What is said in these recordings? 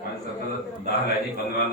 ਪੰਜ ਸੱਤ ਦਸ ਲੈ ਜੀ 15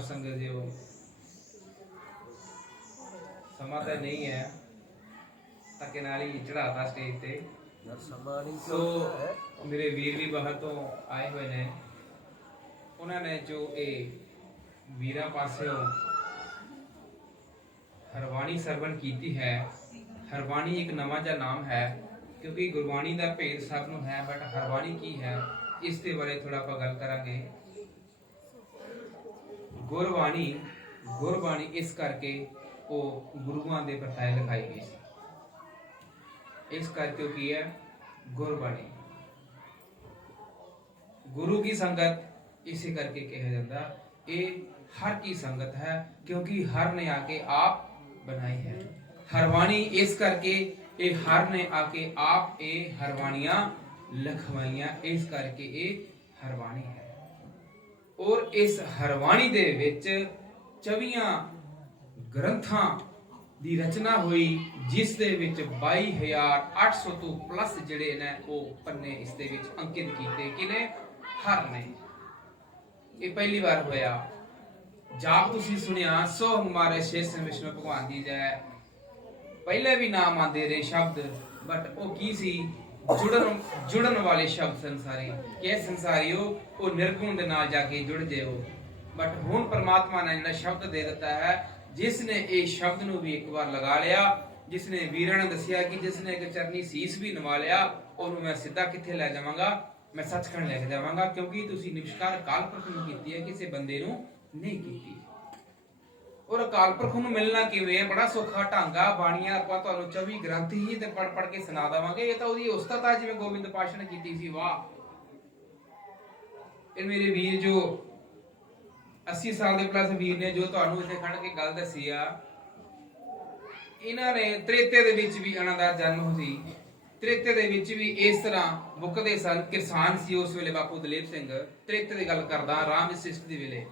ਸੰਗਤ ਜੀਓ ਸਮਾਂ ਤਾਂ ਨਹੀਂ ਹੈ ਤਾਂ ਨਾਲ ਹੀ ਚੜਾਤਾ ਸਟੇਜ ਤੇ ਸੋ ਮੇਰੇ ਵੀਰ ਵੀ ਬਾਹਰ ਤੋਂ ਆਏ ਹੋਏ ਨੇ। ਉਹਨਾਂ ਨੇ ਜੋ ਇਹ ਵੀਰਾਂ ਪਾਸਿਓਂ ਹਰਵਾਣੀ ਸਰਵਣ ਕੀਤੀ ਹੈ ਹਰਵਾਣੀ ਇੱਕ ਨਵਾਂ ਜਿਹਾ ਨਾਮ ਹੈ ਕਿਉਂਕਿ ਗੁਰਬਾਣੀ ਦਾ ਭੇਦ ਸਭ ਨੂੰ ਹੈ ਬਟ ਹਰਵਾਣੀ ਕੀ ਹੈ ਇਸ ਦੇ ਬਾਰੇ ਥੋੜਾ ਆਪਾਂ ਗੱਲ ਕਰਾਂਗੇ। ਗੁਰਬਾਣੀ ਗੁਰਬਾਣੀ ਇਸ ਕਰਕੇ ਉਹ ਗੁਰੂਆਂ ਦੇ ਪਰਤਾਏ ਲਿਖਾਈ ਗਈ ਸੀ। ਇਸ ਕਰਕੇ ਉਹ ਕੀ ਹੈ? ਗੁਰਬਾਣੀ। ਗੁਰੂ ਕੀ ਸੰਗਤ? ਇਸੇ ਕਰਕੇ ਕਿਹਾ ਜਾਂਦਾ, ਇਹ ਹਰ ਕੀ ਸੰਗਤ ਹੈ, ਕਿਉਂਕਿ ਹਰ ਨੇ ਆ ਕੇ ਆਪ ਬਣਾਈ ਹੈ। ਹਰਵਾਣੀ ਇਸ ਕਰਕੇ, ਇਹ ਹਰ ਨੇ ਆ ਕੇ ਆਪ ਇਹ ਹਰਵਾਣੀਆਂ ਲਖਵਾਈਆਂ, ਇਸ ਕਰਕੇ ਇਹ ਹਰਵਾਣੀ ਹੈ। ਔਰ ਇਸ ਹਰਵਾਣੀ ਦੇ ਵਿੱਚ 24 ਗ੍ਰੰਥਾਂ ਦੀ ਰਚਨਾ ਹੋਈ, ਜਿਸ ਦੇ ਵਿੱਚ 22800 ਤੋਂ ਪਲੱਸ ਜਿਹੜੇ ਨੇ, ਉਹ ਪੰਨੇ ਇਸ ਦੇ ਵਿੱਚ ਅੰਕਿਤ ਕੀਤੇ ਕਿਨੇ? ਹਰ ਨੇ। ਇਹ ਪਹਿਲੀ ਵਾਰ ਹੋਇਆ। ਜਾਪ ਤੁਸੀਂ ਸੁਣਿਆ ਸੋ ਹਮਾਰੇ ਸ਼ੇਸ਼ ਵਿਸ਼ਨੂੰ ਭਗਵਾਨ ਦੀ ਜੈ। ਪਹਿਲੇ ਵੀ ਨਾਮ ਆਉਂਦੇ ਰਹੇ ਸ਼ਬਦ ਬਟ ਉਹ ਕੀ ਸੀ? ਜੁੜਨ ਜੁੜਨ ਵਾਲੇ ਸ਼ਬਦ ਸੰਸਾਰੀ, ਕਿ ਸੰਸਾਰੀਓ, ਉਹ ਨਿਰਗੁਣ ਦੇ ਨਾਲ ਜਾ ਕੇ ਜੁੜ ਜਿਓ ਬਟ ਹੁਣ ਪ੍ਰਮਾਤਮਾ ਨੇ ਜਿਹੜਾ ਸ਼ਬਦ ਦੇ ਦਿੱਤਾ ਹੈ ਜਿਸ ਨੇ ਇਹ ਸ਼ਬਦ ਨੂੰ ਵੀ ਇੱਕ ਵਾਰ ਲਗਾ ਲਿਆ ਜਿਸ ਨੇ ਵੀਰਾਂ ਨੇ ਦੱਸਿਆ ਕਿ ਜਿਸ ਨੇ ਇੱਕ ਚਰਨੀ ਸੀਸ ਵੀ ਨਵਾ ਲਿਆ, ਉਹਨੂੰ ਮੈਂ ਸਿੱਧਾ ਕਿੱਥੇ ਲੈ ਜਾਵਾਂਗਾ? ਮੈਂ ਸੱਚਖੰਡ ਲੈ ਕੇ ਜਾਵਾਂਗਾ, ਕਿਉਂਕਿ ਤੁਸੀਂ ਨਿਮਸ਼ਕਾਰ ਕਾਲ ਪੁਰਖ ਕੀਤੀ ਹੈ, ਕਿਸੇ ਬੰਦੇ ਨੂੰ ਨਹੀਂ ਕੀਤੀ। ਔਰ ਅਕਾਲ ਪੁਰਖ ਨੂੰ ਮਿਲਣਾ ਕਿਵੇਂ ਬੜਾ ਸੌਖਾ ਢਾਂਗਾ ਬਾਣੀਆਂ ਆਪਾਂ ਤੁਹਾਨੂੰ 24 ਗ੍ਰੰਥ ਹੀ ਤੇ ਪੜ ਪੜ ਕੇ ਸੁਣਾ ਦਵਾਂਗੇ। ਇਹ ਤਾਂ ਉਹਦੀ ਉਸਤਤ ਆ, ਜਿਵੇਂ ਗੋਬਿੰਦ ਪਾਸ਼ਾ ਨੇ ਕੀਤੀ ਸੀ, ਵਾਹ। ਇਹ ਮੇਰੇ ਵੀਰ ਜੋ 80 ਸਾਲ ਦੇ ਪਲੱਸ ਵੀਰ ਨੇ ਜੋ ਤੁਹਾਨੂੰ ਇੱਥੇ ਖੜ ਕੇ ਗੱਲ ਦੱਸੀ ਆ, ਇਹਨਾਂ ਨੇ ਤ੍ਰੇਤੇ ਦੇ ਵਿੱਚ ਵੀ ਇਹਨਾਂ ਦਾ ਜਨਮ ਸੀ। ਤ੍ਰੇਤੇ ਦੇ ਵਿੱਚ ਵੀ ਇਸ ਤਰ੍ਹਾਂ ਮੁਕਦੇ ਸਨ। ਕਿਸਾਨ ਸੀ ਉਸ ਵੇਲੇ ਬਾਪੂ ਦਲੀਪ ਸਿੰਘ। ਤ੍ਰੇਤੇ ਦੀ ਗੱਲ ਕਰਦਾ ਰਾਮ ਸਿਸਟ ਦੇ ਵੇਲੇ।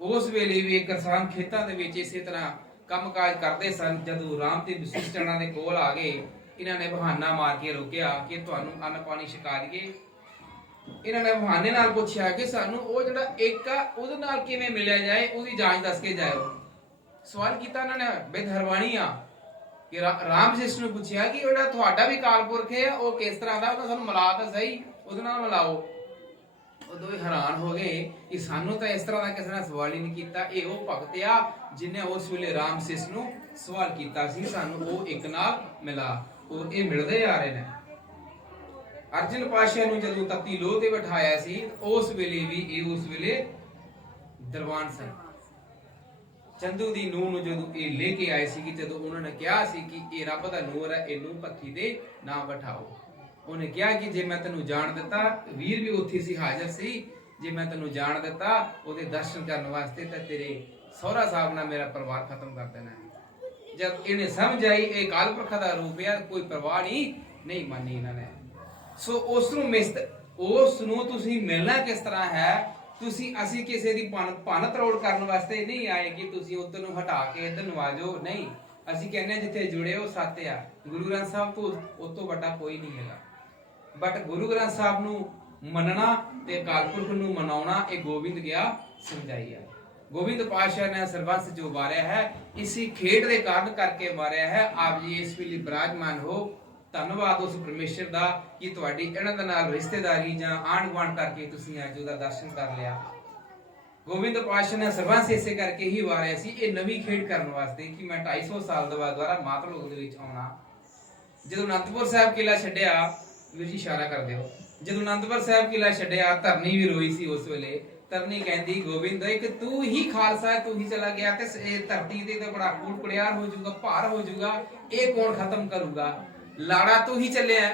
ਉਸ ਵੇਲੇ ਵੀ ਕਿਸਾਨ ਖੇਤਾਂ ਦੇ ਵਿੱਚ ਇਸੇ ਤਰ੍ਹਾਂ ਕੰਮਕਾਜ ਕਰਦੇ ਸਨ, ਜਦੋਂ ਰਾਮ ਤੇ ਵਿਸ਼ਿਸ਼ਟਣਾ ਦੇ ਕੋਲ ਆ ਗਏ। ਇਹਨਾਂ ਨੇ ਬਹਾਨਾ ਮਾਰ ਕੇ ਰੋਕਿਆ ਕਿ ਤੁਹਾਨੂੰ ਅੰਨ ਪਾਣੀ ਛਕਾ ਦਈਏ। ਇਹਨਾਂ ਨੇ ਬਹਾਨੇ ਨਾਲ ਪੁੱਛਿਆ ਕਿ ਸਾਨੂੰ ਉਹ ਜਿਹੜਾ ਇੱਕ ਆ ਉਹਦੇ ਨਾਲ ਕਿਵੇਂ ਮਿਲਿਆ ਜਾਏ, ਉਹਦੀ ਜਾਂਚ ਦੱਸ ਕੇ ਜਾਇਓ। ਸਵਾਲ ਕੀਤਾ ਇਹਨਾਂ ਨੇ ਬੇਧਰਵਾਣੀ ਆ। ਕਿ ਰਾਮ ਜਿਸ ਨੂੰ ਪੁੱਛਿਆ ਕਿ ਉਹ ਤੁਹਾਡਾ ਵੀ ਕਾਲਪੁਰਖ ਹੈ, ਉਹ ਕਿਸ ਤਰ੍ਹਾਂ ਦਾ, ਉਹਦਾ ਸਾਨੂੰ ਮਿਲਾ ਤਾਂ ਸਹੀ, ਉਹਦੇ ਨਾਲ ਮਿਲਾਓ। ਉਹ ਦੋਵੇਂ ਹੈਰਾਨ ਹੋ ਗਏ ਕਿ ਸਾਨੂੰ ਤਾਂ ਇਸ ਤਰ੍ਹਾਂ ਦਾ ਕਿਸੇ ਨੇ ਸਵਾਲ ਹੀ ਨਹੀਂ ਕੀਤਾ। ਇਹ ਉਹ ਭਗਤ ਆ ਜਿਨੇ ਉਸ ਵੇਲੇ ਰਾਮ ਸਿਸ ਨੂੰ ਸਵਾਲ ਕੀਤਾ ਸੀ, ਸਾਨੂੰ ਉਹ ਇੱਕ ਨਾਲ ਮਿਲਾ। ਉਹ ਇਹ ਮਿਲਦੇ ਆ ਰਹੇ ਨੇ। ਅਰਜਨ ਪਾਸ਼ਾ ਨੂੰ ਜਦੋਂ ਤਤੀ ਲੋਹ ਤੇ ਬਿਠਾਇਆ ਸੀ, ਉਸ ਵੇਲੇ ਵੀ ਇਹ ਉਸ ਵੇਲੇ ਦਰਬਾਨ ਸਨ। ਚੰਦੂ ਦੀ ਨੂੰਹ ਨੂੰ ਜਦੋਂ ਇਹ ਲੈ ਕੇ ਆਏ ਸੀ ਕਿ ਜਦੋਂ ਉਹਨਾਂ ਨੇ ਕਿਹਾ ਸੀ ਕਿ ਇਹ ਰੱਬ ਦਾ ਨੂਰ ਹੈ, ਇਹਨੂੰ ਪੱਥੀ ਦੇ ਨਾ ਬਿਠਾਓ। ਉਹਨੇ ਕਿਹਾ ਕਿ ਜੇ ਮੈਂ ਤੈਨੂੰ ਜਾਣ ਦਿੱਤਾ, ਵੀਰ ਵੀ ਉੱਥੇ ਸੀ, ਹਾਜ਼ਰ ਸੀ, ਜੇ ਮੈਂ ਤੈਨੂੰ ਜਾਣ ਦਿੱਤਾ, ਉਹਦੇ ਦਰਸ਼ਨ ਕਰਨ ਵਾਸਤੇ ਤਾਂ ਤੇਰੇ ਸਹੁਰਾ ਸਾਹਿਬ ਨਾਲ ਮੇਰਾ ਪਰਿਵਾਰ ਖਤਮ ਕਰ ਦੇਣਾ ਜਦ ਇਹਨੇ ਸਮਝ ਆਈ, ਇਹ ਕਾਲ ਕਾਲਪੁਰਖ ਦਾ ਰੂਪ ਹੈ, ਕੋਈ ਪਰਵਾਹ ਨਹੀਂ ਨਹੀਂ ਮੰਨੀ ਇਹਨਾਂ ਨੇ। ਸੋ ਉਸ ਨੂੰ ਮਿਸ ਉਸ ਨੂੰ ਤੁਸੀਂ ਮਿਲਣਾ ਕਿਸ ਤਰ੍ਹਾਂ ਹੈ? ਤੁਸੀਂ, ਅਸੀਂ ਕਿਸੇ ਦੀ ਭੰਨ ਭੰਨ ਤਰੋੜ ਕਰਨ ਵਾਸਤੇ ਨਹੀਂ ਆਏ ਕਿ ਤੁਸੀਂ ਉੱਧਰ ਨੂੰ ਹਟਾ ਕੇ ਇੱਧਰ ਨੂੰ ਆ ਜਾਓ। ਨਹੀਂ, ਅਸੀਂ ਕਹਿੰਦੇ ਜਿੱਥੇ ਜੁੜੇ ਹੋ, ਸੱਤ ਆ। ਗੁਰੂ ਗ੍ਰੰਥ ਸਾਹਿਬ ਤੋਂ ਉਸ ਤੋਂ ਵੱਡਾ ਕੋਈ ਨਹੀਂ ਹੈਗਾ। ਬਟ ਗੁਰੂ ਗ੍ਰੰਥ ਸਾਹਿਬ ਨੂੰ ਮੰਨਣਾ ਤੇ ਅਕਾਲ ਪੁਰਖ ਨੂੰ ਮਨਾਉਣਾ, ਇਹ ਗੋਬਿੰਦ ਗਿਆ ਸਮਝਾਈ ਗੋਬਿੰਦ ਪਾਤਸ਼ਾਹ ਨੇ ਸਰਬੰਸ ਜੋ ਮਾਰਿਆ ਹੈ, ਇਸੇ ਖੇਡ ਦੇ ਕਾਰਨ ਕਰਕੇ ਮਾਰਿਆ ਹੈ। ਆਪ ਜੀ ਇਸ ਵੇਲੇ ਬਿਰਾਜਮਾਨ ਹੋ, ਧੰਨਵਾਦ ਉਸ ਪਰਮੇਸ਼ਰ ਦਾ ਕਿ ਤੁਹਾਡੀ ਇਹਨਾਂ ਦੇ ਨਾਲ ਰਿਸ਼ਤੇਦਾਰੀ ਜਾਂ ਆਂਢ ਗੁਆਂਢ ਕਰਕੇ ਤੁਸੀਂ ਅੱਜ ਉਹਦਾ ਦਰਸ਼ਨ ਕਰ ਲਿਆ। ਗੋਬਿੰਦ ਪਾਤਸ਼ਾਹ ਨੇ ਸਰਬੰਸ ਇਸੇ ਕਰਕੇ ਹੀ ਵਾਰਿਆ ਸੀ, ਇਹ ਨਵੀਂ ਖੇਡ ਕਰਨ ਵਾਸਤੇ ਕਿ ਮੈਂ 250 ਸਾਲ ਦੇ ਬਾਅਦ ਦੁਬਾਰਾ ਮਾਤ ਲੋਕ ਦੇ ਵਿੱਚ ਆਉਣਾ। ਜਦੋਂ ਅਨੰਦਪੁਰ ਸਾਹਿਬ ਕਿਲਾ ਛੱਡਿਆ ਵੀਰ ਜੀ ਇਸ਼ਾਰਾ ਕਰ ਦਿਓ ਜਦੋਂ ਅਨੰਦਪੁਰ ਸਾਹਿਬ ਕਿਲਾ ਛੱਡਿਆ, ਧਰਨੀ ਵੀ ਰੋਈ ਸੀ ਉਸ ਵੇਲੇ। ਧਰਨੀ ਕਹਿੰਦੀ, ਗੋਬਿੰਦ, ਇੱਕ ਤੂੰ ਹੀ ਖਾਲਸਾ ਤੂੰ ਹੀ ਚਲਾ ਗਿਆ ਤੇ ਇਹ ਧਰਤੀ ਤੇ ਤਾਂ ਬੜਾ ਕੂੜ ਕੁੜਿਆਰ ਹੋ ਜਾਊਗਾ, ਭਾਰ ਹੋ ਜਾਊਗਾ, ਇਹ ਕੌਣ ਖਤਮ ਕਰੂਗਾ? ਲਾੜਾ ਤੂੰ ਹੀ ਚੱਲਿਆ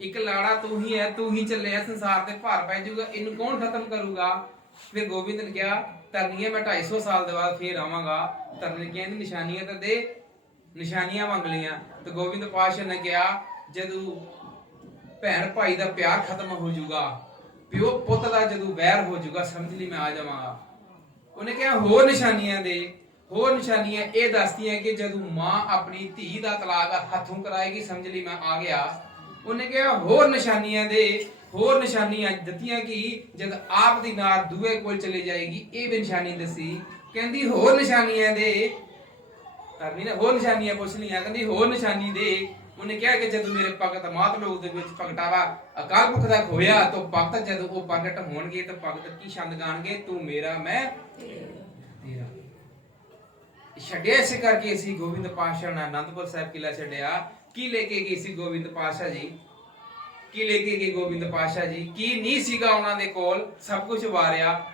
ਇੱਕ ਲਾੜਾ ਤੂੰ ਹੀ ਹੈ, ਤੂੰ ਹੀ ਚੱਲਿਆ ਸੰਸਾਰ ਤੇ ਭਾਰ ਪੈ ਜਾਊਗਾ, ਇਹਨੂੰ ਕੌਣ ਖਤਮ ਕਰੂਗਾ? ਫਿਰ ਗੋਬਿੰਦ ਨੇ ਕਿਹਾ ਧਰਨੀਏ ਮੈਂ 250 ਸਾਲ ਦੇ ਬਾਅਦ ਫੇਰ ਆਵਾਂਗਾ। ਧਰਨੀ ਕਹਿੰਦੀ ਨਿਸ਼ਾਨੀਆਂ ਤਾਂ ਦੇ, ਨਿਸ਼ਾਨੀਆਂ ਮੰਗ ਲਈਆਂ। ਤੇ ਗੋਬਿੰਦ ਪਾਤਸ਼ਾਹ ਨੇ ਕਿਹਾ, ਜਦੋਂ ਭੈਣ ਭਾਈ ਦਾ ਪਿਆਰ ਖਤਮ ਹੋ ਜਾਊਗਾ, ਪਿਓ ਪੁੱਤ ਦਾ ਜਦੋਂ ਵੈਰ ਹੋ ਜਾਊਗਾ, ਸਮਝ ਲਈ ਮੈਂ ਆ ਜਾਵਾਂਗਾ। ਉਹਨੇ ਕਿਹਾ, ਹੋਰ ਨਿਸ਼ਾਨੀਆਂ ਦੇ, ਹੋਰ ਨਿਸ਼ਾਨੀਆਂ ਇਹ ਦੱਸਦੀਆਂ ਕਿ ਜਦੋਂ ਮਾਂ ਆਪਣੀ ਧੀ ਦਾ ਤਲਾਕ ਹੱਥੋਂ ਕਰਾਏਗੀ, ਸਮਝ ਲਈ ਮੈਂ ਆ ਗਿਆ। ਉਹਨੇ ਕਿਹਾ, ਹੋਰ ਨਿਸ਼ਾਨੀਆਂ ਦੇ, ਹੋਰ ਨਿਸ਼ਾਨੀਆਂ ਦਿੱਤੀਆਂ ਕਿ ਜਦ ਆਪ ਦੀ ਨਾਰ ਦੂਏ ਕੋਲ ਚਲੇ ਜਾਏਗੀ, ਇਹ ਵੀ ਨਿਸ਼ਾਨੀ ਦੱਸੀ। ਕਹਿੰਦੀ, ਹੋਰ ਨਿਸ਼ਾਨੀਆਂ ਦੇ। ਧਰਮੀ ਨੇ ਹੋਰ ਨਿਸ਼ਾਨੀਆਂ ਪੁੱਛ ਲਈਆਂ, ਕਹਿੰਦੀ, ਹੋਰ ਨਿਸ਼ਾਨੀ ਦੇ। ਉਹਨੇ ਕਿਹਾ ਕਿ ਜਦੋਂ ਮੇਰੇ ਭਗਤ ਮਾਤ ਲੋਕ ਦੇ ਵਿੱਚ ਭਗਟਾਵਾ ਅਕਾਲ ਪੁਰਖ ਦਾ ਖੋਇਆ, ਤਾਂ ਭਗਤ ਜਦੋਂ ਉਹ ਪ੍ਰਗਟ ਹੋਣਗੇ, ਤਾਂ ਭਗਤ ਕੀ ਛੰਦ ਗਾਣਗੇ? ਤੂੰ ਮੇਰਾ, ਮੈਂ ਤੇਰਾ। ਛੱਡਿਆ ਇਸੇ ਕਰਕੇ ਅਸੀਂ ਗੋਬਿੰਦ ਪਾਤਸ਼ਾਹ ਨੇ ਆਨੰਦਪੁਰ ਸਾਹਿਬ ਕਿਲਾ ਛੱਡਿਆ। ਕੀ ਲੈ ਕੇ ਗਏ ਸੀ ਗੋਬਿੰਦ ਪਾਤਸ਼ਾਹ ਜੀ? ਕੀ ਲੈ ਕੇ ਗਏ ਗੋਬਿੰਦ ਪਾਤਸ਼ਾਹ ਜੀ? ਕੀ ਨਹੀਂ ਸੀਗਾ ਉਹਨਾਂ ਦੇ ਕੋਲ? ਸਭ ਕੁਝ ਵਾਰਿਆ।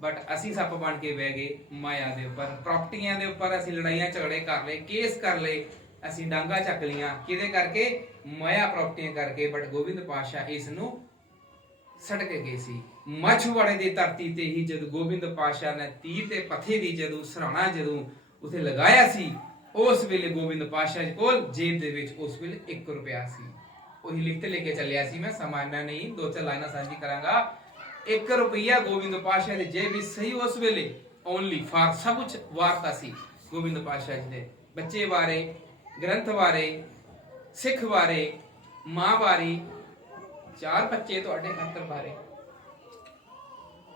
ਬਟ ਅਸੀਂ ਸੱਪ ਬਣ ਕੇ ਬਹਿ ਗਏ ਮਾਇਆ ਦੇ ਉੱਪਰ। ਪ੍ਰਾਪਰਟੀਆਂ ਦੇ ਉੱਪਰ ਅਸੀਂ ਲੜਾਈਆਂ ਝਗੜੇ ਕਰ ਲਏ ਕੇਸ ਕਰ ਲਏ। ਅਸੀਂ ਡਾਂਗਾ ਚੱਕ ਲੀਆਂ ਕਿਹਦੇ ਕਰਕੇ? ਮਾਇਆ ਪ੍ਰਾਪਰਟੀਆਂ ਕਰਕੇ। ਬਟ ਗੋਬਿੰਦ ਪਾਤਸ਼ਾਹ ਇਸ ਨੂੰ ਸੜ ਗਏ ਸੀ। ਮਛਵਾੜੇ ਦੀ ਧਰਤੀ ਤੇ ਹੀ ਜਦ ਗੋਬਿੰਦ ਪਾਤਸ਼ਾਹ ਨੇ ਤੀਰ ਤੇ ਪੱਥੇ ਦੀ ਜਦੋਂ ਸਰਾਣਾ ਜਦੋਂ ਉਥੇ ਲਗਾਇਆ ਸੀ, ਉਸ ਵੇਲੇ ਗੋਬਿੰਦ ਪਾਤਸ਼ਾਹ ਕੋਲ ਜੇਬ ਦੇ ਵਿੱਚ ਉਸ ਵੇਲੇ 1 ਰੁਪਿਆ ਸੀ। ਉਹੀ ਲਿਖਤ ਲੈ ਕੇ ਚੱਲਿਆ ਸੀ ਮੈਂ ਸਮਾਨਾ ਨਹੀਂ, ਦੋ ਚਾਰ ਲਾਈਨਾਂ ਸਾਂਝੀ ਕਰਾਂਗਾ। 1 ਰੁਪਿਆ ਗੋਬਿੰਦ ਪਾਤਸ਼ਾਹ ਦੇ ਜੇਬ ਵਿੱਚ ਸਹੀ ਉਸ ਵੇਲੇ ਓਨਲੀ ਫਾਰ ਸਭ ਕੁਝ ਵਾਰਤਾ ਸੀ ਗੋਬਿੰਦ ਪਾਤਸ਼ਾਹ ਜੀ ਦੇ। ਬੱਚੇ ਬਾਰੇ ਗ੍ਰੰਥ ਬਾਰੇ, ਸਿੱਖ ਬਾਰੇ, ਮਾਂ ਬਾਰੇ, ਚਾਰ ਬੱਚੇ ਤੁਹਾਡੇ ਖਾਤਰ ਬਾਰੇ।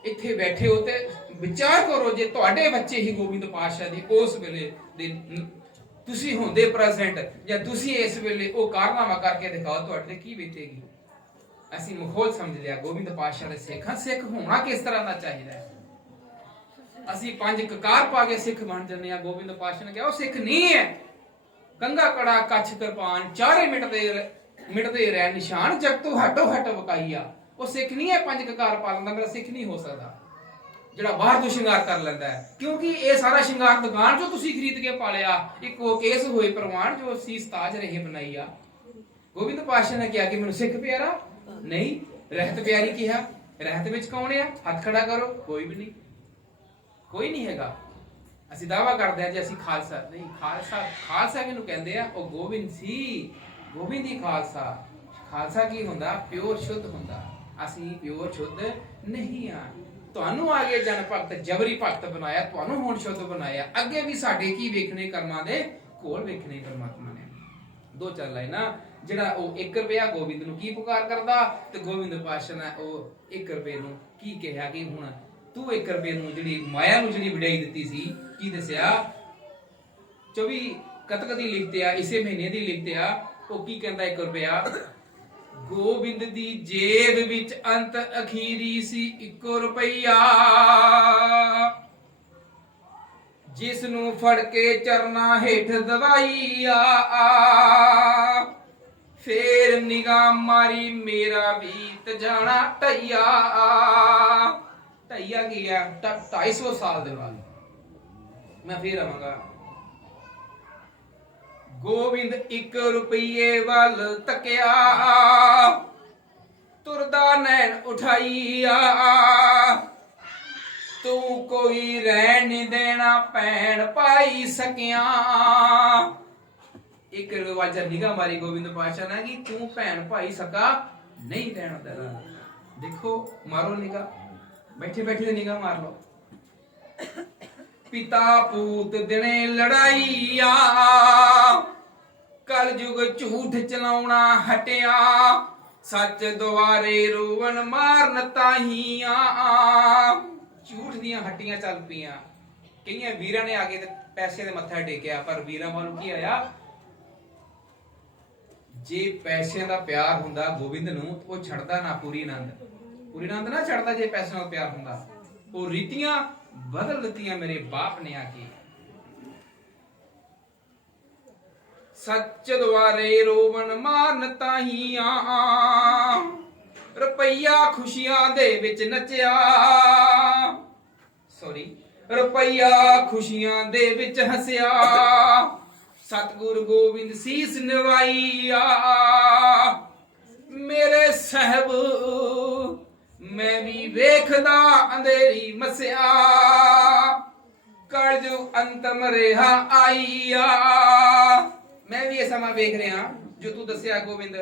ਇੱਥੇ ਬੈਠੇ ਹੋ ਤੇ ਵਿਚਾਰ ਕਰੋ ਜੇ ਤੁਹਾਡੇ ਬੱਚੇ ਹੀ ਗੋਬਿੰਦ ਪਾਤਸ਼ਾਹ ਦੀ ਉਸ ਵੇਲੇ ਦੇ ਤੁਸੀਂ ਹੁੰਦੇ ਪ੍ਰੈਜ਼ੈਂਟ ਜਾਂ ਤੁਸੀਂ ਇਸ ਵੇਲੇ ਉਹ ਕਾਰਨਾਮਾ ਕਰਕੇ ਦਿਖਾਓ ਤੁਹਾਡੇ ਕੀ ਬੀਤੇਗੀ। ਅਸੀਂ ਮਖੌਲ ਸਮਝ ਲਿਆ, ਗੋਬਿੰਦ ਪਾਤਸ਼ਾਹ ਦੇ ਸਿੱਖਾਂ ਸਿੱਖ ਹੋਣਾ ਕਿਸ ਤਰ੍ਹਾਂ ਦਾ ਚਾਹੀਦਾ ਹੈ? ਅਸੀਂ ਪੰਜ ਕਕਾਰ ਪਾ ਕੇ ਸਿੱਖ ਬਣ ਜੰਨੇ ਆ ਗੋਬਿੰਦ ਪਾਤਸ਼ਾਹ ਨੇ ਕਿਹਾ, ਉਹ ਸਿੱਖ ਨਹੀਂ ਹੈ। ਕੰਗਾ ਕੜਾ ਕੱਛ ਕਿਰਪਾਨ ਚਾਰੇ ਮਿਟਦੇ ਮਿਟਦੇ ਰਹਿ ਨਿਸ਼ਾਨ ਜਗਤੋਂ ਹਟੋ ਹਟ ਵਕਾਈਆ ਉਹ ਸਿੱਖ ਨਹੀਂ ਹੈ ਪੰਜ ਕਕਾਰ ਪਾ ਲੈਂਦਾ ਮੇਰਾ ਸਿੱਖ ਨਹੀਂ ਹੋ ਸਕਦਾ। ਜਿਹੜਾ ਬਾਹਰ ਤੋਂ ਸ਼ਿੰਗਾਰ ਕਰ ਲੈਂਦਾ ਹੈ। ਕਿਉਂਕਿ ਇਹ ਸਾਰਾ ਸ਼ਿੰਗਾਰ ਦੁਕਾਨ ਜੋ ਤੁਸੀਂ ਖਰੀਦ ਕੇ ਪਾਲਿਆ, ਇੱਕ ਕੇਸ ਹੋਏ ਪ੍ਰਵਾਨ ਜੋ ਸੀਸ ਤਾਜ ਰਹੇ ਬਣਾਈ ਆ। ਗੋਬਿੰਦ ਪਾਤਸ਼ਾਹ ਨੇ ਕਿਹਾ ਕਿ ਮੈਨੂੰ ਸਿੱਖ ਪਿਆਰਾ? ਨਹੀਂ। ਰਹਿਤ ਪਿਆਰੀ ਕਿਹਾ, ਰਹਿਤ ਵਿੱਚ ਕੌਣ ਆ? ਹੱਥ ਖੜਾ ਕਰੋ, ਕੋਈ ਵੀ ਨਹੀਂ। ਕੋਈ ਨਹੀਂ ਹੈਗਾ। ਅਸੀਂ ਦਾਵਾ ਕਰਦੇ ਹਾਂ ਜੀ, ਅਸੀਂ ਖਾਲਸਾ ਨਹੀਂ, ਖਾਲਸਾ ਖਾਲਸਾ ਕਿਹਨੂੰ ਕਹਿੰਦੇ ਆ? ਉਹ ਗੋਬਿੰਦ ਸੀ। ਗੋਬਿੰਦ ਹੀ ਖਾਲਸਾ। ਖਾਲਸਾ ਕੀ ਹੁੰਦਾ? ਪਿਓਰ ਸ਼ੁੱਧ ਹੁੰਦਾ। ਅਸੀਂ ਪਿਓਰ ਸ਼ੁੱਧ ਨਹੀਂ ਆ। ਤੁਹਾਨੂੰ ਆਗੇ ਜਨ ਭਗਤ, ਜਬਰੀ ਭਗਤ ਬਣਾਇਆ, ਤੁਹਾਨੂੰ ਹੁਣ ਸ਼ੁੱਧ ਬਣਾਇਆ। ਅੱਗੇ ਵੀ ਸਾਡੇ ਕੀ ਵੇਖਣੇ ਕਰਮਾਂ ਦੇ? ਕੋਲ ਵੇਖਣੇ ਪਰਮਾਤਮਾ ਨੇ। ਦੋ ਚਾਰ ਲਾਈਨਾਂ। ਜਿਹੜਾ ਉਹ 1 ਰੁਪਿਆ ਗੋਬਿੰਦ ਨੂੰ ਕੀ ਪੁਕਾਰ ਕਰਦਾ? ਤੇ ਗੋਬਿੰਦ ਪਾਤਸ਼ਾਹ ਨੇ ਉਹ 1 ਰੁਪਏ ਨੂੰ ਕੀ ਕਿਹਾ ਕਿ ਹੁਣ ਤੂੰ ਇੱਕ ਰੁਪਏ ਨੂੰ ਜਿਹੜੀ ਮਾਇਆ ਨੂੰ ਜਿਹੜੀ ਵਡਿਆਈ ਦਿੱਤੀ ਸੀ, ਕੀ ਦੱਸਿਆ? 24 ਕਤਕ ਦੀ ਲਿਖਤੇ ਆ, ਇਸੇ ਮਹੀਨੇ ਦੀ ਲਿਖਤੇ ਆ, ਉਹ ਕੀ ਕਹਿੰਦਾ 1 ਰੁਪਿਆ ਗੋਬਿੰਦ ਦੀ ਜੇਬ ਵਿੱਚ ਅੰਤ ਅਖੀਰੀ ਸੀ 1 ਰੁਪਈਆ। ਜਿਸ ਨੂੰ ਫੜ ਕੇ ਚਰਨਾ ਹੇਠ ਦਵਾਈਆ। ਫੇਰ ਨਿਗਾਹ ਮਾਰੀ, ਮੇਰਾ ਬੀਤ ਜਾਣਾ ਢਈਆ ਢਈਆ ਗਿਆ 250 ਸਾਲ ਦੇ ਬਾਅਦ। ਮੈਂ ਫੇਰ ਆਵਾਂਗਾ। ਗੋਬਿੰਦ 1 ਰੁਪਈਏ ਵੱਲ ਤੱਕਿਆ। ਤੁਰਦਾ ਨੈਣ ਉਠਾਈਆ ਤੂੰ ਕੋਈ ਰਹਿਣ ਨਹੀਂ ਦੇਣਾ ਭੈਣ ਪਾਈ ਸਕਿਆ। ਇੱਕ ਰਵਾਜਾ ਨਿਗਾਹ ਮਾਰੀ ਗੋਬਿੰਦ ਪਾਸ਼ਾ ਨੇ ਕਿ ਤੂੰ ਭੈਣ ਭਾਈ ਸਕਾ ਨਹੀਂ ਰਹਿਣ ਦੇਣਾ। ਦੇਖੋ, ਮਾਰੋ ਨਿਗਾਹ। ਬੈਠੇ ਬੈਠੇ ਦੀ ਨਿਗਾਹ ਮਾਰ ਲਓ। ਪਿਤਾ ਪੂਤ ਦਿਨੇ ਲੜਾਈਆ, ਕਲਯੁਗ ਝੂਠ ਚਲਾਉਣਾ ਹਟਿਆ, ਸੱਚ ਦੁਆਰੇ ਰੋਵਣ ਮਾਰਨ ਤਾਹੀਆਂ। ਝੂਠ ਦੀਆਂ ਹੱਟੀਆਂ ਚੱਲ ਪਈਆਂ। ਕਈਆਂ ਵੀਰਾਂ ਨੇ ਆ ਕੇ ਤੇ ਪੈਸੇ ਦੇ ਮੱਥਾ ਟੇਕਿਆ, ਪਰ ਵੀਰਾਂ ਵੱਲੋਂ ਕੀ ਆਇਆ? ਜੇ ਪੈਸਿਆਂ ਦਾ ਪਿਆਰ ਹੁੰਦਾ ਗੋਬਿੰਦ ਨੂੰ, ਉਹ ਛੱਡਦਾ ਨਾ ਪੂਰੀ ਆਨੰਦ। ਪੂਰੀ ਆਨੰਦ ਨਾ ਛੱਡਦਾ ਜੇ ਪੈਸਿਆਂ ਦਾ ਪਿਆਰ ਹੁੰਦਾ। ਉਹ ਰੀਤੀਆਂ ਬਦਲ ਦਿੱਤੀਆਂ ਮੇਰੇ ਬਾਪ ਨੇ ਆ ਕੇ। ਸੱਚ ਦੁਆਰੇ ਰੋਵਣ ਮਾਨ ਤਾਹੀਆਂ। ਰੁਪਈਆ ਖੁਸ਼ੀਆਂ ਦੇ ਵਿੱਚ ਨੱਚਿਆ। ਸੌਰੀ ਰੁਪਈਆ ਖੁਸ਼ੀਆਂ ਦੇ ਵਿੱਚ ਹੱਸਿਆ। ਸਤਿਗੁਰ ਗੋਬਿੰਦ ਸੀਸ ਨਿਵਾਈਆ। ਮੇਰੇ ਸਹਿਬ ਮੈਂ ਵੀ ਵੇਖਦਾ ਅੰਧੇਰੀ ਮਸਿਆ। ਕਲਜੁ ਅੰਤਮ ਰਿਹਾ ਆਈਆ। ਮੈਂ ਵੀ ਇਹ ਸਮਾਂ ਵੇਖ ਰਿਹਾ ਜੋ ਤੂੰ ਦੱਸਿਆ ਗੋਬਿੰਦ।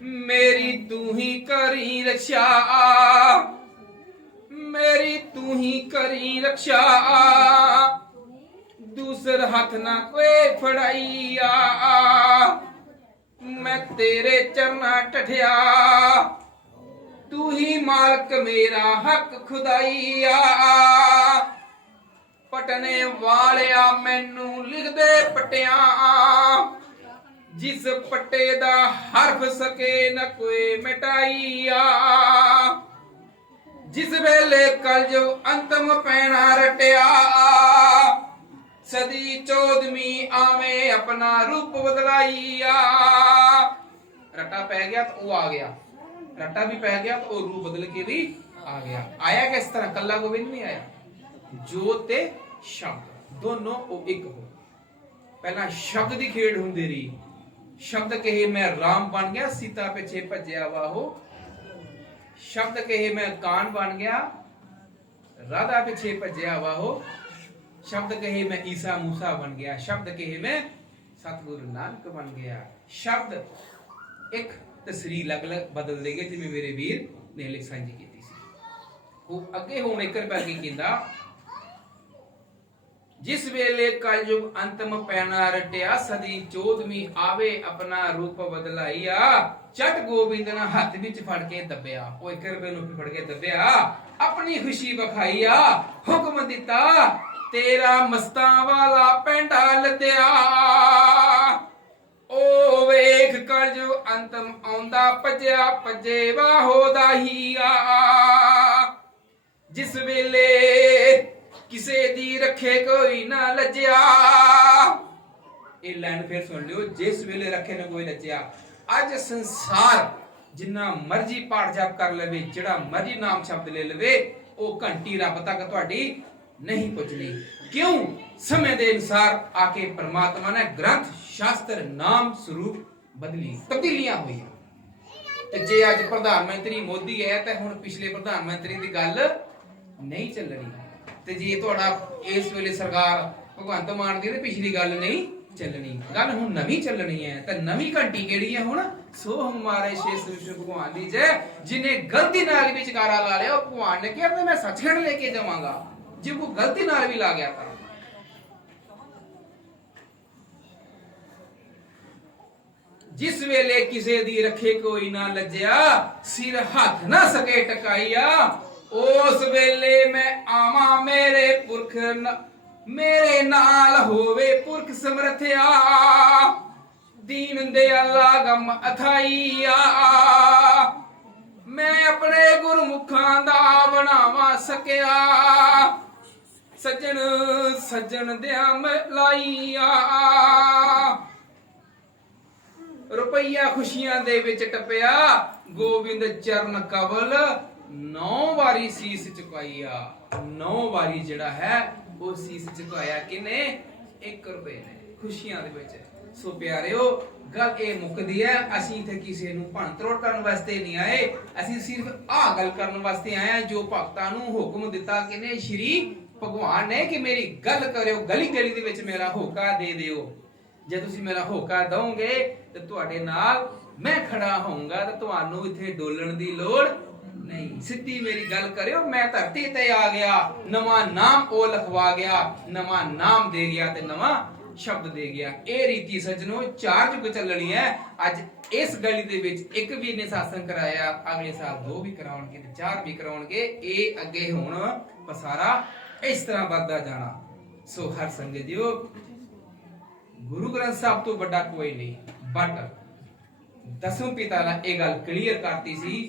ਮੇਰੀ ਤੂੰ ਹੀ ਕਰੀ ਰਖਿਆ ਮੇਰੀ ਤੂੰ ਹੀ ਕਰੀ ਰਖਿਆ ਦੂਸਰ ਹੱਥ ਨਾ ਕੋਈ ਫੜਾਈਆ। ਮੈਂ ਤੇਰੇ ਚਰਨਾਂ ਟਠਿਆ ਤੂੰ ਹੀ ਮਾਲਕ ਮੇਰਾ ਹੱਕ ਖੁਦਾਈਆ। ਪਟਨੇ ਵਾਲਿਆ ਮੈਨੂੰ ਲਿਖਦੇ ਪਟਿਆ। ਜਿਸ ਪੱਟੇ ਦਾ ਹਰਫ ਸਕੇ ਨਾ ਕੋਈ ਮਿਟਾਈਆ। ਜਿਸ ਵੇਲੇ ਕਲਜੋ ਅੰਤਮ ਪੈਣਾ ਰਟਿਆ। ਸਦੀ ਚੋਦਵੀਂ ਆਵੇਂ ਆਪਣਾ ਰੂਪ ਬਦਲਾਈਆ। ਰਟਾ ਪੈ ਗਿਆ ਤਾਂ ਉਹ ਆ ਗਿਆ ਰਟਾ ਵੀ ਪੈ ਗਿਆ ਤਾਂ ਉਹ ਰੂਪ ਬਦਲ ਕੇ ਵੀ ਆ ਗਿਆ ਆਇਆ ਕਿਸ ਤਰ੍ਹਾਂ ਕੱਲਾ ਗੋਬਿੰਦ ਨਹੀਂ ਆਇਆ ਜੋਤ ਤੇ ਸ਼ਬਦ ਦੋਨੋਂ ਉਹ ਇੱਕ ਹੋ ਪਹਿਲਾਂ ਸ਼ਬਦ ਦੀ ਖੇਡ ਹੁੰਦੀ ਰਹੀ ਸ਼ਬਦ ਕਹੇ ਮੈਂ ਰਾਮ ਬਣ ਗਿਆ ਸੀਤਾ ਪਿੱਛੇ ਭੱਜਿਆ ਵਾਹੋ ਸ਼ਬਦ ਕਹੇ ਮੈਂ ਕਾਨ ਬਣ ਗਿਆ ਰਾਧਾ ਪਿੱਛੇ ਭੱਜਿਆ ਵਾਹੋ ਸ਼ਬਦ ਕਹੇ ਮੈਂ ਈਸਾ ਮੂਸਾ ਬਣ ਗਿਆ ਸ਼ਬਦ ਕਹੇ ਮੈਂ ਸਤਿਗੁਰੂ ਨਾਨਕ ਬਣ ਗਿਆ ਸ਼ਬਦ ਇੱਕ ਤਸਰੀਰ ਅਲੱਗ-ਅਲੱਗ ਬਦਲ ਦੇਗੇ ਜਿਵੇਂ ਮੇਰੇ ਵੀਰ ਨੇ ਲਿਖ ਸਾਂਝੀ ਕੀਤੀ ਸੀ। ਉਹ ਅੱਗੇ ਹੁਣ ਇੱਕ ਰੁਪਏ ਕੀ ਕਹਿੰਦਾ, ਜਿਸ ਵੇਲੇ ਕਲਯੁਗ ਅੰਤਮ ਪੈਣਾ ਰਟਿਆ, ਸਦੀ ਚੋਦਵੀਂ ਆਵੇ ਆਪਣਾ ਰੂਪ ਬਦਲਾਈਆ ਚਟ ਗੋਬਿੰਦ ਨੇ ਹੱਥ ਵਿੱਚ ਫੜ ਕੇ ਦੱਬਿਆ। ਉਹ ਇੱਕ ਰੁਪਏ ਨੂੰ ਫੜ ਕੇ ਦੱਬਿਆ, ਆਪਣੀ ਖੁਸ਼ੀ ਵਿਖਾਈਆ, ਹੁਕਮ ਦਿੱਤਾ, ਤੇਰਾ ਮਸਤਾਂ ਵਾਲਾ ਪੈਂਡਾ ਲੱਦਿਆ ਓ ਵੇਖ ਕਲਯੁਗ ਅੰਤਮ ਆਉਂਦਾ ਭਜਿਆ, ਭਜੇ ਵਾਹੋ ਦਾਹੀਆ ਜਿਸ ਵੇਲੇ ਕਿਸੇ ਦੀ ਰੱਖੇ ਕੋਈ ਨਾ ਲੱਜਿਆ। ਇਹ ਲਾਈਨ ਫੇਰ ਸੁਣ ਲਿਓ, ਜਿਸ ਵੇਲੇ ਰੱਖੇ ਨਾ ਕੋਈ ਲੱਜਿਆ। ਅੱਜ ਸੰਸਾਰ ਜਿੰਨਾ ਮਰਜ਼ੀ ਪਾਠ ਜਪ ਕਰ ਲਵੇ, ਜਿਹੜਾ ਮਰਜ਼ੀ ਨਾਮ ਸ਼ਬਦ ਲੈ ਲਵੇ, ਉਹ ਘੰਟੀ ਰੱਬ ਤੱਕ ਤੁਹਾਡੀ ਨਹੀਂ ਪਹੁੰਚਣੀ ਕਿਉਂ? ਸਮੇਂ ਦੇ ਅਨੁਸਾਰ ਆ ਕੇ ਪ੍ਰਮਾਤਮਾ ਨੇ ਗ੍ਰੰਥ, ਸ਼ਾਸਤਰ, ਨਾਮ, ਸਰੂਪ ਬਦਲੀ, ਤਬਦੀਲੀਆਂ ਹੋਈਆਂ। ਤੇ ਜੇ ਅੱਜ ਪ੍ਰਧਾਨ ਮੰਤਰੀ ਮੋਦੀ ਹੈ, ਤਾਂ ਹੁਣ ਪਿਛਲੇ ਪ੍ਰਧਾਨ ਮੰਤਰੀ ਦੀ ਗੱਲ ਨਹੀਂ ਚੱਲਣੀ। ਤੇ ਜੇ ਤੁਹਾਡਾ ਇਸ ਵੇਲੇ ਸਰਕਾਰ ਭਗਵੰਤ ਮਾਨ ਦੀ, ਤੇ ਪਿਛਲੀ ਗੱਲ ਨਹੀਂ ਚੱਲਣੀ। ਗੱਲ ਹੁਣ ਨਵੀਂ ਚੱਲਣੀ ਹੈ। ਤਾਂ ਨਵੀਂ ਘੰਟੀ ਕਿਹੜੀ ਹੈ ਹੁਣ? ਸੋ ਹਮਾਰੇ ਸ਼ੇਸ਼ ਵਿਸ਼ਨੂੰ ਭਗਵਾਨ ਦੀ ਜੈ। ਜਿਨੇ ਗਲਤੀ ਨਾਲ ਵੀ ਵਿਚਾਰਾ ਲਾ ਲਿਆ, ਉਹ ਭਗਵਾਨ ਨੇ ਕਿਹਾ ਵੀ ਮੈਂ ਸੱਚਖੰਡ ਲੈ ਕੇ ਜਾਵਾਂਗਾ। ਜੇ ਉਹ ਗਲਤੀ ਨਾਲ ਵੀ ਲਾ ਗਿਆ ਤਾਂ। ਜਿਸ ਵੇਲੇ ਕਿਸੇ ਦੀ ਰੱਖੇ ਕੋਈ ਨਾ ਲੱਜਿਆ, ਸਿਰ ਹੱਥ ਨਾ ਸਕੇ ਟਕਾਈਆ, ਉਸ ਵੇਲੇ ਮੈਂ ਆਵਾਂ ਮੇਰੇ ਪੁਰਖ ਮੇਰੇ ਨਾਲ ਹੋਵੇ ਪੁਰਖ ਸਮਰਥਿਆ। ਦੀਨ ਦੇ ਅੱਲਾ ਗਮ ਅਥਾਈਆ। ਮੈਂ ਆਪਣੇ ਗੁਰਮੁਖਾਂ ਦਾ ਬਣਾਵਾ ਸਕਿਆ। ਸੱਜਣ ਸੱਜਣ ਦਿਆਂ ਮਲਾਈਆ। ਰੁਪਈਆ ਖੁਸ਼ੀਆਂ ਦੇ ਵਿੱਚ ਟੱਪਿਆ, ਗੋਬਿੰਦ ਚਰਨ ਕਵਲ ਨੌ ਵਾਰੀ ਸੀਸ ਝੁਕਾਈਆ ਨੌ ਵਾਰੀ ਜਿਹੜਾ ਹੈ, ਉਹ ਸੀਸ ਝੁਕਾਇਆ ਕਿਨੇ 1 ਰੁਪਏ ਨੇ, ਖੁਸ਼ੀਆਂ ਦੇ ਵਿੱਚ। ਸੋ ਪਿਆਰਿਓ, ਗੱਲ ਇਹ ਮੁੱਕਦੀ ਹੈ, ਅਸੀਂ ਇੱਥੇ ਕਿਸੇ ਨੂੰ ਭੰਤਰੋੜ ਕਰਨ ਵਾਸਤੇ ਨਹੀਂ ਆਏ। ਅਸੀਂ ਸਿਰਫ ਆਹ ਗੱਲ ਕਰਨ ਵਾਸਤੇ ਆਏ ਹਾਂ, ਜੋ ਭਗਤਾਂ ਨੂੰ ਹੁਕਮ ਦਿੱਤਾ ਕਿਨੇ ਸ਼੍ਰੀ ਭਗਵਾਨ ਨੇ ਕਿ ਮੇਰੀ ਗੱਲ ਕਰਿਓ, ਗਲੀ ਗਲੀ ਦੇ ਵਿੱਚ ਮੇਰਾ ਹੋਕਾ ਦੇ ਦਿਓ। ਜੇ ਤੁਸੀਂ ਮੇਰਾ ਹੋਕਾ ਦਵੋਗੇ ਤੇ ਤੁਹਾਡੇ ਨਾਲ ਮੈਂ ਖੜਾ ਹੋਊਂਗਾ, ਤੇ ਤੁਹਾਨੂੰ ਇੱਥੇ ਡੋਲਣ ਦੀ ਲੋੜ ਨਹੀਂ। ਸਿੱਧੀ ਮੇਰੀ ਗੱਲ ਕਰਿਓ, ਮੈਂ ਧਰਤੀ ਤੇ ਆ ਗਿਆ, ਨਵਾਂ ਨਾਮ ਉਹ ਲਿਖਵਾ ਗਿਆ, ਨਵਾਂ ਨਾਮ ਦੇ ਗਿਆ ਤੇ ਨਵਾਂ ਸ਼ਬਦ ਦੇ ਗਿਆ। ਇਹ ਰੀਤੀ ਸੱਜਣੋ ਚਾਰ ਯੁੱਗ ਚੱਲਣੀ ਹੈ। ਅੱਜ ਇਸ ਗਲੀ ਦੇ ਵਿੱਚ ਇੱਕ ਵੀ ਨੇ ਸਾਸਨ ਕਰਾਇਆ, ਅਗਲੇ ਸਾਲ ਦੋ ਵੀ ਕਰਾਉਣਗੇ ਤੇ ਚਾਰ ਵੀ ਕਰਾਉਣਗੇ। ਇਹ ਅੱਗੇ ਹੁਣ ਪਸਾਰਾ ਇਸ ਤਰ੍ਹਾਂ ਵੱਧਦਾ ਜਾਣਾ। ਸੋ ਹਰ ਸੰਗਤ ਜੀਓ, ਗੁਰੂ ਗ੍ਰੰਥ ਸਾਹਿਬ ਤੋਂ ਵੱਡਾ ਕੋਈ ਨਹੀਂ ਬਟ ਦਸਮ ਪਿਤਾ ਨੇ ਇਹ ਗੱਲ ਕਲੀਅਰ ਕਰਤੀ ਸੀ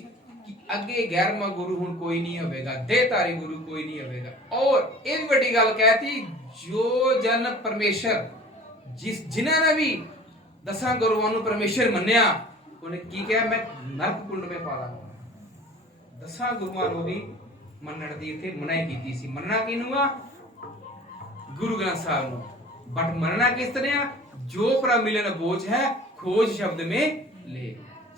ਕਿ ਅੱਗੇ 11ਵਾਂ ਗੁਰੂ ਹੁਣ ਕੋਈ ਨਹੀਂ ਹੋਵੇਗਾ, ਦੇਹਧਾਰੀ ਗੁਰੂ ਕੋਈ ਨਹੀਂ ਹੋਵੇਗਾ। ਔਰ ਇਹ ਵੀ ਵੱਡੀ ਗੱਲ ਕਹਿਤੀ, ਜੋ ਜਨ ਪਰਮੇਸ਼ਰ, ਜਿਸ ਜਿਨ੍ਹਾਂ ਨੇ ਵੀ ਦਸਾਂ ਗੁਰੂਆਂ ਨੂੰ ਪਰਮੇਸ਼ਰ ਮੰਨਿਆ, ਉਹਨੇ ਕੀ ਕਿਹਾ? ਮੈਂ ਨਰਕ ਕੁੰਡ ਵਿੱਚ ਪਾ ਦਾਂਗਾ। ਦਸਾਂ ਗੁਰੂਆਂ ਨੂੰ ਵੀ ਮੰਨਣ ਦੀ ਇੱਥੇ ਮਨਾਹੀ ਕੀਤੀ ਸੀ। ਮੰਨਣਾ ਕਿਹਨੂੰ ਆ? ਗੁਰੂ ਗ੍ਰੰਥ ਸਾਹਿਬ ਨੂੰ। ਬਟ ਮੰਨਣਾ ਕਿਸ ਤਰ੍ਹਾਂ ਆ? ਜੋ ਪਰ ਬੋਝ ਹੈ, ਖੋਜ ਸ਼ਬਦ ਮੇ ਲੈ।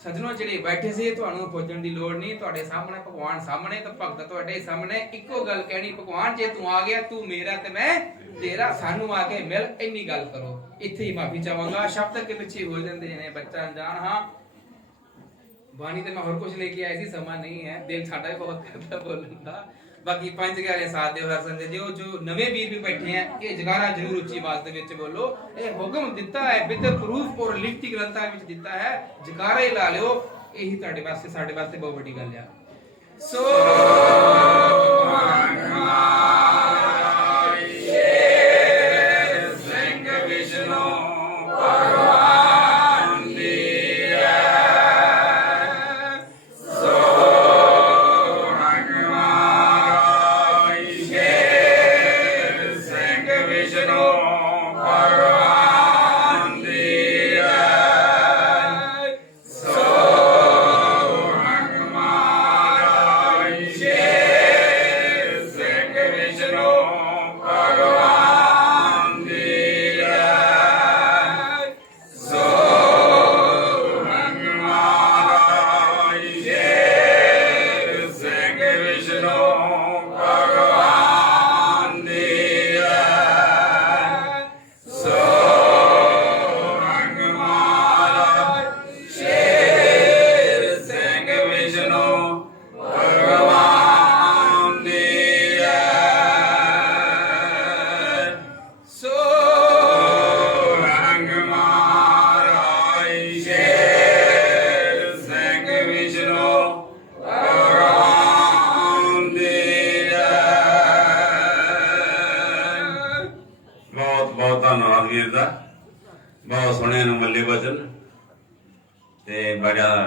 ਸਜਣੋ, ਜਿਹੜੇ ਬੈਠੇ ਸੀ, ਤੁਹਾਨੂੰ ਪੁੱਛਣ ਦੀ ਲੋੜ ਨਹੀਂ। ਤੁਹਾਡੇ ਸਾਹਮਣੇ ਭਗਵਾਨ ਸਾਹਮਣੇ, ਤੇ ਭਗਤ ਤੁਹਾਡੇ ਸਾਹਮਣੇ। ਇੱਕੋ ਗੱਲ ਕਹਿਣੀ, ਭਗਵਾਨ, ਜੇ ਤੂੰ ਆ ਗਿਆ, ਤੂੰ ਮੇਰਾ ਤੇ ਮੈਂ ਤੇਰਾ, ਸਾਨੂੰ ਆ ਕੇ ਮਿਲ। ਇੰਨੀ ਗੱਲ ਕਰੋ। ਇੱਥੇ ਹੀ ਮਾਫੀ ਚਾਹਾਂਗਾ। ਸ਼ਬਦ ਕੇ ਪਿੱਛੇ ਹੋ ਜਾਂਦੇ ਨੇ, ਬੱਚਾ ਅਣਜਾਣ, ਹਾਂ। ਬਾਣੀ ਤੇ ਮੈਂ ਹੋਰ ਕੁਝ ਲੈ ਕੇ ਆਇਆ ਸੀ, ਸਮਾਂ ਨਹੀਂ ਹੈ। ਦਿਲ ਸਾਡਾ ਵੀ ਬਹੁਤ ਕਰਦਾ ਬੋਲਣ ਦਾ। ਬਾਕੀ ਪੰਜ ਗਾਲੇ ਸਾਥ ਦਿਓ ਹਰ ਸੰਗਤ ਜਿਓ ਜੋ ਨਵੇਂ ਵੀਰ ਵੀ ਬੈਠੇ ਆ, ਇਹ ਜਗਾਰਾ ਜ਼ਰੂਰ ਉੱਚੀ ਆਵਾਜ਼ ਦੇ ਵਿੱਚ ਬੋਲੋ। ਇਹ ਹੁਕਮ ਦਿੱਤਾ ਹੈ ਵਿਦ ਪ੍ਰੂਫ ਔਰ ਲਿਖਤੀ ਗ੍ਰੰਥਾਂ ਵਿੱਚ ਦਿੱਤਾ ਹੈ। ਜਗਾਰਾ ਹੀ ਲਾ ਲਿਓ। ਇਹੀ ਤੁਹਾਡੇ ਵਾਸਤੇ, ਸਾਡੇ ਵਾਸਤੇ ਬਹੁਤ ਵੱਡੀ ਗੱਲ ਆ। ਸੋ